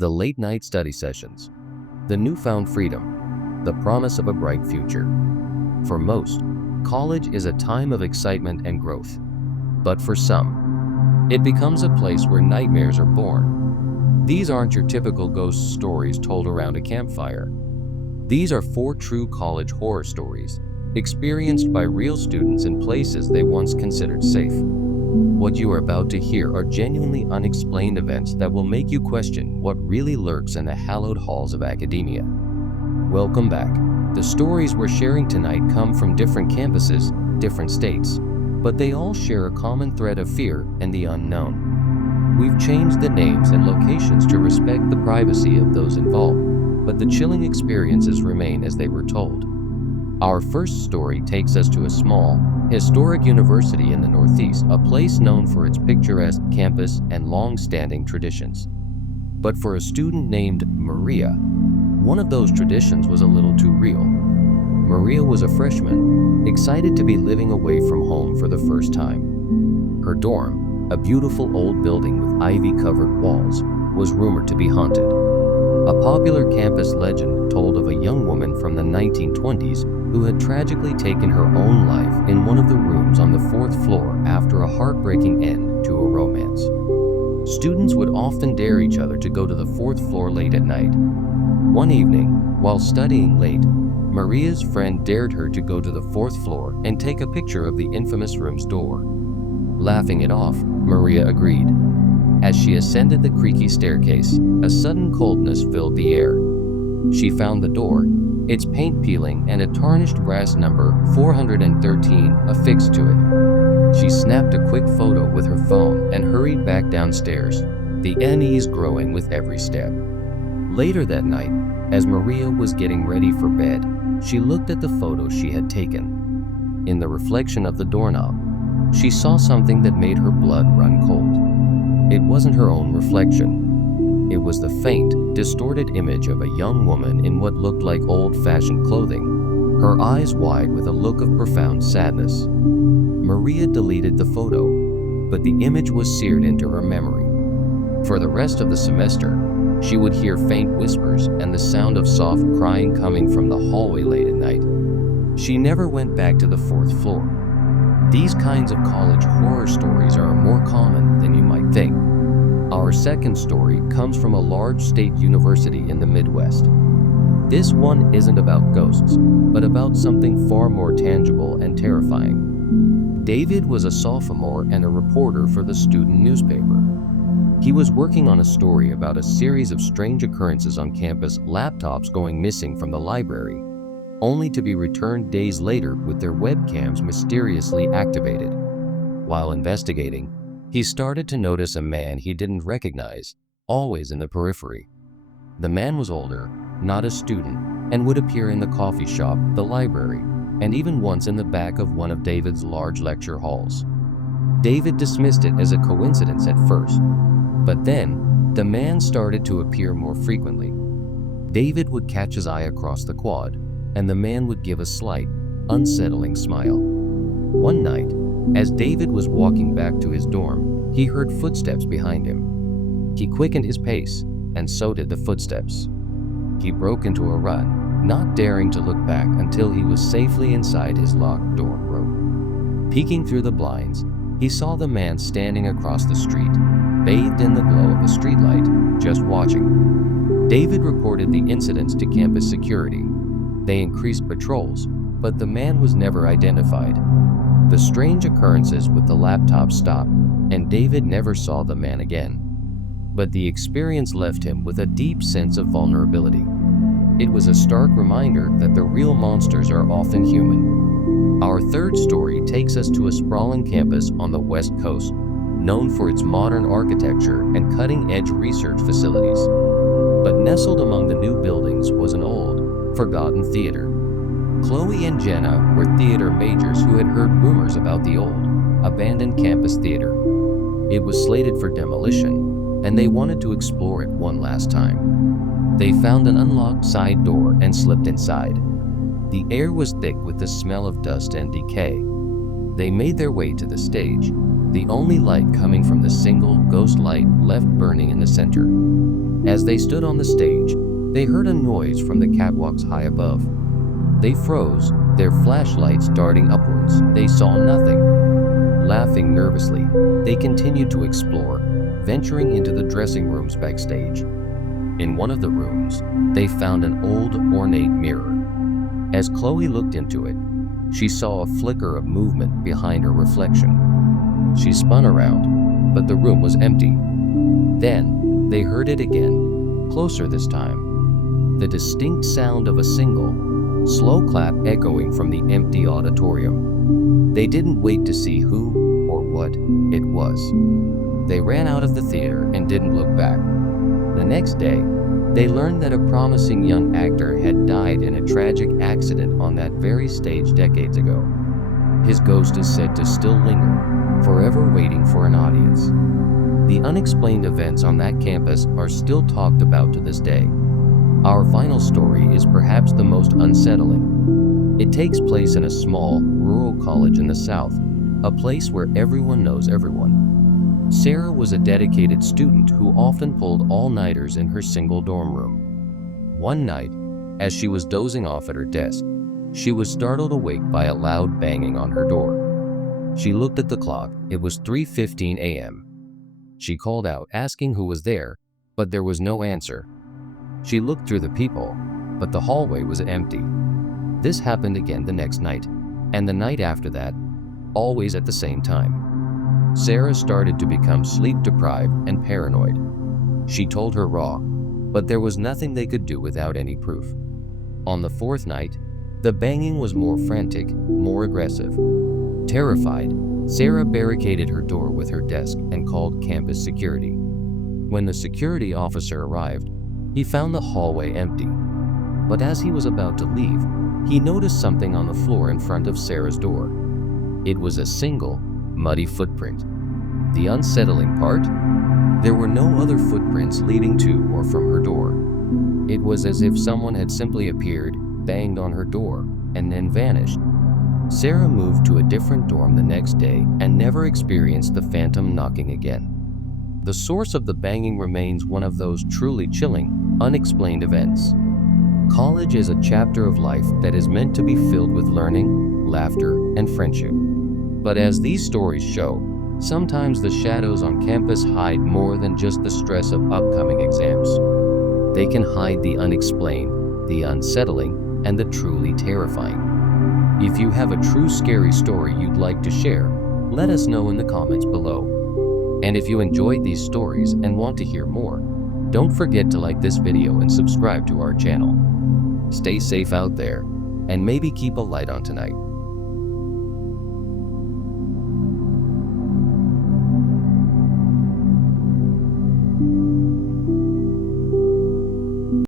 the late-night study sessions, the newfound freedom, the promise of a bright future. For most, college is a time of excitement and growth. But for some, it becomes a place where nightmares are born. These aren't your typical ghost stories told around a campfire. These are 4 true college horror stories, experienced by real students in places they once considered safe. What you are about to hear are genuinely unexplained events that will make you question what really lurks in the hallowed halls of academia. Welcome back. The stories we're sharing tonight come from different campuses, different states, but they all share a common thread of fear and the unknown. We've changed the names and locations to respect the privacy of those involved, but the chilling experiences remain as they were told. Our first story takes us to a small, historic university in the Northeast, a place known for its picturesque campus and long-standing traditions. But for a student named Maria, one of those traditions was a little too real. Maria was a freshman, excited to be living away from home for the first time. Her dorm, a beautiful old building with ivy-covered walls, was rumored to be haunted. A popular campus legend told of a young woman from the 1920s who had tragically taken her own life in one of the rooms on the 4th floor after a heartbreaking end to a romance. Students would often dare each other to go to the 4th floor late at night. One evening, while studying late, Maria's friend dared her to go to the 4th floor and take a picture of the infamous room's door. Laughing it off, Maria agreed. As she ascended the creaky staircase, a sudden coldness filled the air. She found the door, its paint peeling and a tarnished brass number 413 affixed to it. She snapped a quick photo with her phone and hurried back downstairs, the unease growing with every step. Later that night, as Maria was getting ready for bed, she looked at the photo she had taken. In the reflection of the doorknob, she saw something that made her blood run cold. It wasn't her own reflection. It was the faint, distorted image of a young woman in what looked like old-fashioned clothing, her eyes wide with a look of profound sadness. Maria deleted the photo, but the image was seared into her memory. For the rest of the semester, she would hear faint whispers and the sound of soft crying coming from the hallway late at night. She never went back to the 4th floor. These kinds of college horror stories are more common than you might think. Our second story comes from a large state university in the Midwest. This one isn't about ghosts, but about something far more tangible and terrifying. David was a sophomore and a reporter for the student newspaper. He was working on a story about a series of strange occurrences on campus, laptops going missing from the library, only to be returned days later with their webcams mysteriously activated. While investigating, he started to notice a man he didn't recognize, always in the periphery. The man was older, not a student, and would appear in the coffee shop, the library, and even once in the back of one of David's large lecture halls. David dismissed it as a coincidence at first, but then the man started to appear more frequently. David would catch his eye across the quad, and the man would give a slight, unsettling smile. One night, as David was walking back to his dorm, he heard footsteps behind him. He quickened his pace, and so did the footsteps. He broke into a run, not daring to look back until he was safely inside his locked dorm room. Peeking through the blinds, he saw the man standing across the street, bathed in the glow of a streetlight, just watching. David reported the incidents to campus security. They increased patrols, but the man was never identified. The strange occurrences with the laptop stopped, and David never saw the man again. But the experience left him with a deep sense of vulnerability. It was a stark reminder that the real monsters are often human. Our third story takes us to a sprawling campus on the West Coast, known for its modern architecture and cutting-edge research facilities. But nestled among the new buildings was an old, forgotten theater. Chloe and Jenna were theater majors who had heard rumors about the old, abandoned campus theater. It was slated for demolition, and they wanted to explore it one last time. They found an unlocked side door and slipped inside. The air was thick with the smell of dust and decay. They made their way to the stage, the only light coming from the single ghost light left burning in the center. As they stood on the stage, they heard a noise from the catwalks high above. They froze, their flashlights darting upwards. They saw nothing. Laughing nervously, they continued to explore, venturing into the dressing rooms backstage. In one of the rooms, they found an old, ornate mirror. As Chloe looked into it, she saw a flicker of movement behind her reflection. She spun around, but the room was empty. Then, they heard it again, closer this time. The distinct sound of a single, slow clap echoing from the empty auditorium. They didn't wait to see who or what it was. They ran out of the theater and didn't look back. The next day, they learned that a promising young actor had died in a tragic accident on that very stage decades ago. His ghost is said to still linger, forever waiting for an audience. The unexplained events on that campus are still talked about to this day. Our final story is perhaps the most unsettling. It takes place in a small, rural college in the South, a place where everyone knows everyone. Sarah was a dedicated student who often pulled all-nighters in her single dorm room. One night, as she was dozing off at her desk, she was startled awake by a loud banging on her door. She looked at the clock. It was 3:15 a.m. She called out, asking who was there, but there was no answer. She looked through the peephole, but the hallway was empty. This happened again the next night, and the night after that, always at the same time. Sarah started to become sleep-deprived and paranoid. She told her raw, but there was nothing they could do without any proof. On the fourth night, the banging was more frantic, more aggressive. Terrified, Sarah barricaded her door with her desk and called campus security. When the security officer arrived, he found the hallway empty. But as he was about to leave, he noticed something on the floor in front of Sarah's door. It was a single, muddy footprint. The unsettling part? There were no other footprints leading to or from her door. It was as if someone had simply appeared, banged on her door, and then vanished. Sarah moved to a different dorm the next day and never experienced the phantom knocking again. The source of the banging remains one of those truly chilling, unexplained events. College is a chapter of life that is meant to be filled with learning, laughter, and friendship. But as these stories show, sometimes the shadows on campus hide more than just the stress of upcoming exams. They can hide the unexplained, the unsettling, and the truly terrifying. If you have a true scary story you'd like to share, let us know in the comments below. And if you enjoyed these stories and want to hear more, don't forget to like this video and subscribe to our channel. Stay safe out there, and maybe keep a light on tonight.